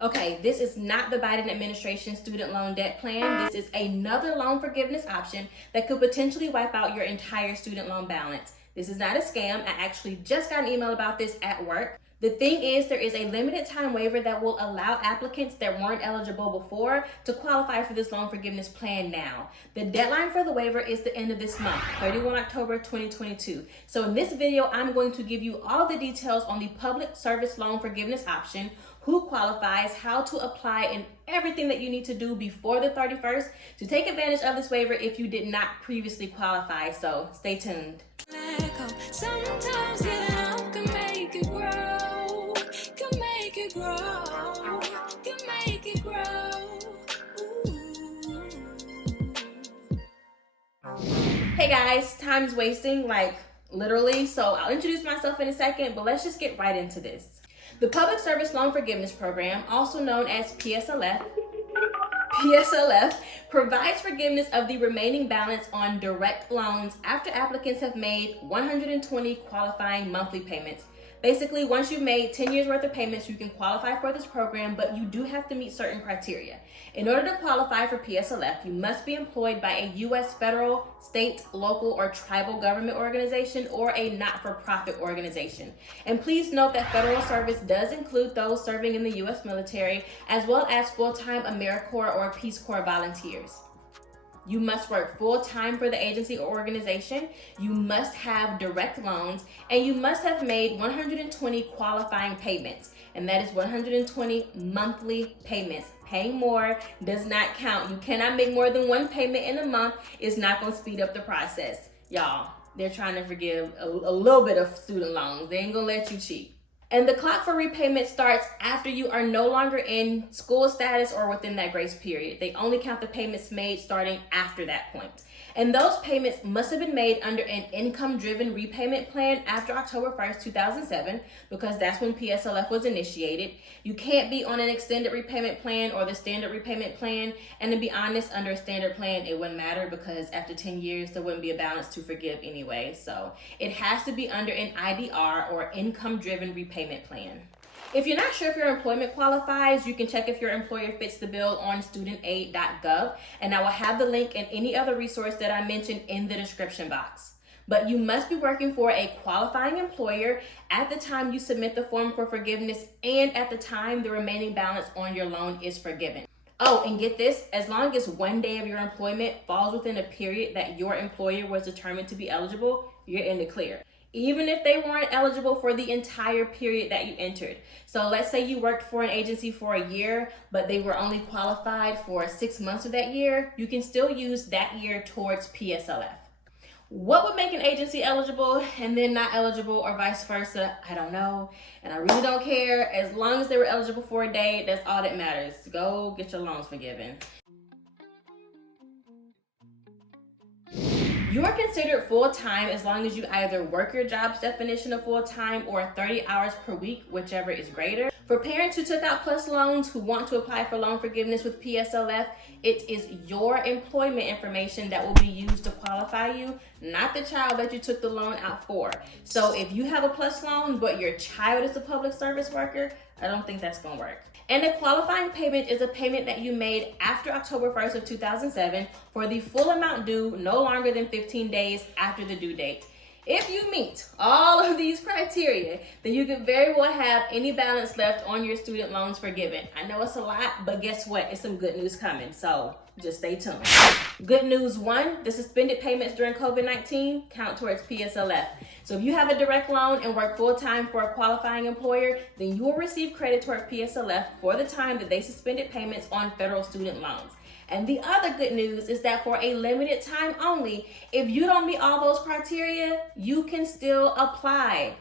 Okay, this is not the Biden administration student loan debt plan. This is another loan forgiveness option that could potentially wipe out your entire student loan balance. This is not a scam. I actually just got an email about this at work. The thing is, there is a limited time waiver that will allow applicants that weren't eligible before to qualify for this loan forgiveness plan now. The deadline for the waiver is the end of this month, 31 October 2022. So in this video, I'm going to give you all the details on the public service loan forgiveness option, who qualifies, how to apply, and everything that you need to do before the 31st to take advantage of this waiver if you did not previously qualify. So stay tuned. Sometimes giving up can make it grow, can make it grow, can make it grow. Hey guys, time's wasting, like literally. So I'll introduce myself in a second, but let's just get right into this. The Public Service Loan Forgiveness Program, also known as PSLF, provides forgiveness of the remaining balance on direct loans after applicants have made 120 qualifying monthly payments. Basically, once you've made 10 years worth of payments, you can qualify for this program, but you do have to meet certain criteria. In order to qualify for PSLF, you must be employed by a U.S. federal, state, local, or tribal government organization or a not-for-profit organization. And please note that federal service does include those serving in the U.S. military, as well as full-time AmeriCorps or Peace Corps volunteers. You must work full-time for the agency or organization, you must have direct loans, and you must have made 120 qualifying payments, and that is 120 monthly payments. Paying more does not count. You cannot make more than one payment in a month. It's not going to speed up the process. Y'all, they're trying to forgive a little bit of student loans. They ain't going to let you cheat. And the clock for repayment starts after you are no longer in school status or within that grace period. They only count the payments made starting after that point. And those payments must have been made under an income-driven repayment plan after October 1st, 2007, because that's when PSLF was initiated. You can't be on an extended repayment plan or the standard repayment plan. And to be honest, under a standard plan, it wouldn't matter because after 10 years, there wouldn't be a balance to forgive anyway. So it has to be under an IDR or income-driven repayment plan. If you're not sure if your employment qualifies, you can check if your employer fits the bill on studentaid.gov, and I will have the link and any other resource that I mentioned in the description box. But you must be working for a qualifying employer at the time you submit the form for forgiveness and at the time the remaining balance on your loan is forgiven. Oh, and get this, as long as one day of your employment falls within a period that your employer was determined to be eligible, you're in the clear. Even if they weren't eligible for the entire period that you entered. So let's say you worked for an agency for a year, but they were only qualified for 6 months of that year, you can still use that year towards PSLF. What would make an agency eligible and then not eligible or vice versa? I don't know. And I really don't care. As long as they were eligible for a day, that's all that matters. Go get your loans forgiven. You are considered full-time as long as you either work your job's definition of full-time or 30 hours per week, whichever is greater. For parents who took out PLUS loans who want to apply for loan forgiveness with PSLF, it is your employment information that will be used to qualify you, not the child that you took the loan out for. So if you have a PLUS loan, but your child is a public service worker, I don't think that's gonna work. And a qualifying payment is a payment that you made after October 1st of 2007 for the full amount due no longer than 15 days after the due date. If you meet all of these criteria, then you could very well have any balance left on your student loans forgiven. I know it's a lot, but guess what? It's some good news coming, so just stay tuned. Good news one, the suspended payments during COVID-19 count towards PSLF. So if you have a direct loan and work full-time for a qualifying employer, then you will receive credit toward PSLF for the time that they suspended payments on federal student loans. And the other good news is that for a limited time only, if you don't meet all those criteria, you can still apply.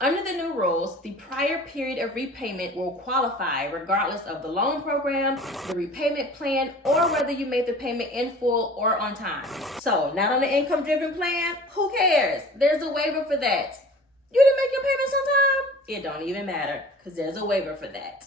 Under the new rules, the prior period of repayment will qualify regardless of the loan program, the repayment plan, or whether you made the payment in full or on time. So, not on the income-driven plan? Who cares? There's a waiver for that. You didn't make your payments on time? It don't even matter, because there's a waiver for that.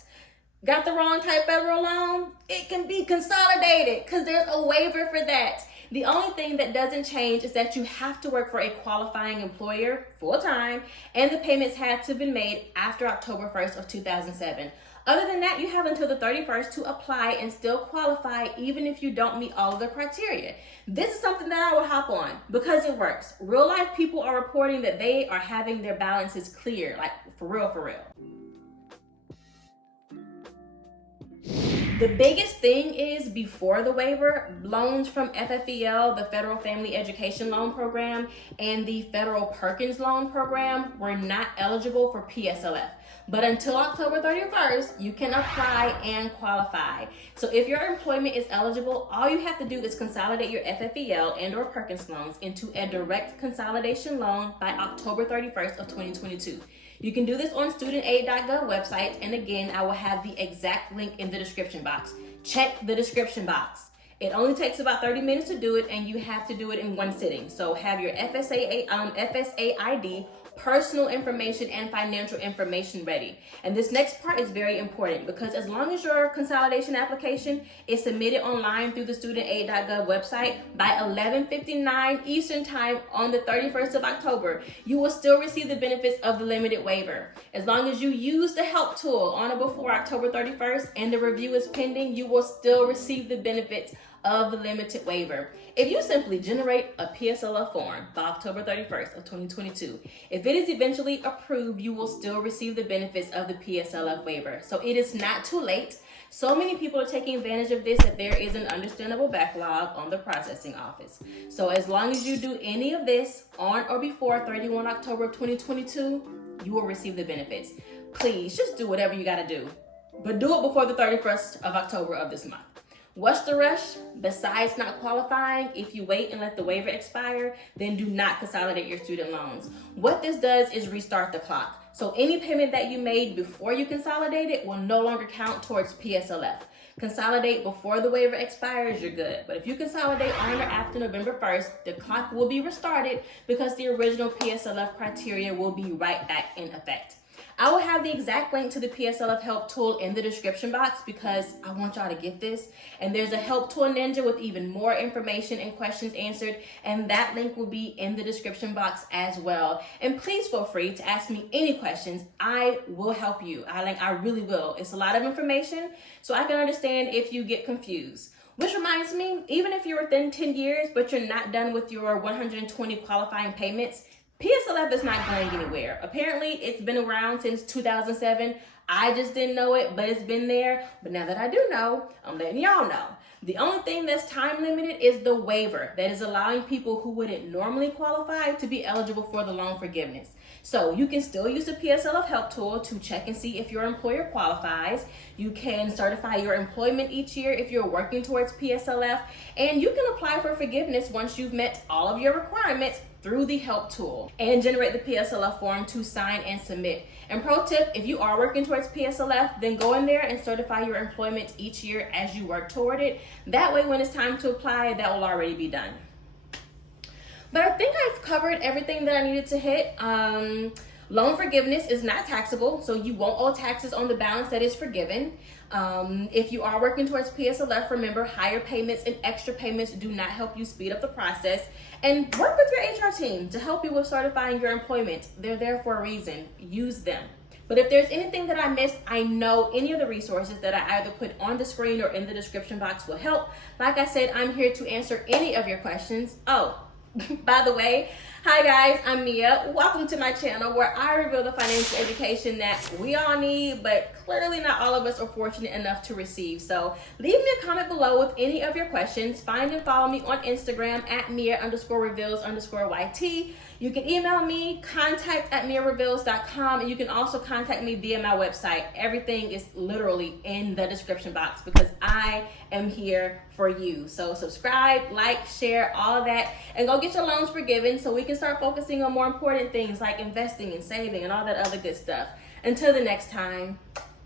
Got the wrong type federal loan? It can be consolidated, because there's a waiver for that. The only thing that doesn't change is that you have to work for a qualifying employer full-time, and the payments had to have been made after October 1st of 2007. Other than that, you have until the 31st to apply and still qualify even if you don't meet all of the criteria. This is something that I would hop on because it works. Real life people are reporting that they are having their balances clear, like for real, for real. The biggest thing is before the waiver, loans from FFEL, the Federal Family Education Loan Program, and the Federal Perkins Loan Program were not eligible for PSLF. But until October 31st, you can apply and qualify. So if your employment is eligible, all you have to do is consolidate your FFEL and or Perkins loans into a direct consolidation loan by October 31st of 2022. You can do this on studentaid.gov website, and again, I will have the exact link in the description box. Check the description box. It only takes about 30 minutes to do it, and you have to do it in one sitting. So have your FSA ID, personal information, and financial information ready. And this next part is very important because as long as your consolidation application is submitted online through the studentaid.gov website by 11:59 Eastern Time on the 31st of October, you will still receive the benefits of the limited waiver. As long as you use the help tool on or before October 31st and the review is pending, you will still receive the benefits of the limited waiver. If you simply generate a PSLF form by October 31st of 2022, if it is eventually approved, you will still receive the benefits of the PSLF waiver. So it is not too late. So many people are taking advantage of this that there is an understandable backlog on the processing office. So as long as you do any of this on or before 31 October of 2022, you will receive the benefits. Please just do whatever you gotta do, but do it before the 31st of October of this month. What's the rush? Besides not qualifying, if you wait and let the waiver expire, then do not consolidate your student loans. What this does is restart the clock. So any payment that you made before you consolidated will no longer count towards PSLF. Consolidate before the waiver expires, you're good. But if you consolidate on or after November 1st, the clock will be restarted because the original PSLF criteria will be right back in effect. I will have the exact link to the PSLF help tool in the description box because I want y'all to get this. And there's a help tool ninja with even more information and questions answered. And that link will be in the description box as well. And please feel free to ask me any questions. I will help you. I really will. It's a lot of information, so I can understand if you get confused. Which reminds me, even if you're within 10 years, but you're not done with your 120 qualifying payments, PSLF is not going anywhere. Apparently, it's been around since 2007. I just didn't know it, but it's been there. But now that I do know, I'm letting y'all know. The only thing that's time limited is the waiver that is allowing people who wouldn't normally qualify to be eligible for the loan forgiveness. So you can still use the PSLF help tool to check and see if your employer qualifies. You can certify your employment each year if you're working towards PSLF, and you can apply for forgiveness once you've met all of your requirements through the help tool and generate the PSLF form to sign and submit. And pro tip, if you are working towards PSLF, then go in there and certify your employment each year as you work toward it. That way, when it's time to apply, that will already be done. But I think I've covered everything that I needed to hit. Loan forgiveness is not taxable, so you won't owe taxes on the balance that is forgiven. If you are working towards PSLF, remember higher payments and extra payments do not help you speed up the process. And work with your HR team to help you with certifying your employment. They're there for a reason. Use them. But if there's anything that I missed, I know any of the resources that I either put on the screen or in the description box will help. Like I said, I'm here to answer any of your questions. Oh, by the way, hi guys, I'm Mia. Welcome to my channel where I reveal the financial education that we all need, but clearly not all of us are fortunate enough to receive. So leave me a comment below with any of your questions. Find and follow me on Instagram at Mia_reveals_YT. You can email me, contact@miareveals.com, and you can also contact me via my website. Everything is literally in the description box because I am here for you. So subscribe, like, share, all of that, and go get your loans forgiven so we can start focusing on more important things like investing and saving and all that other good stuff. Until the next time.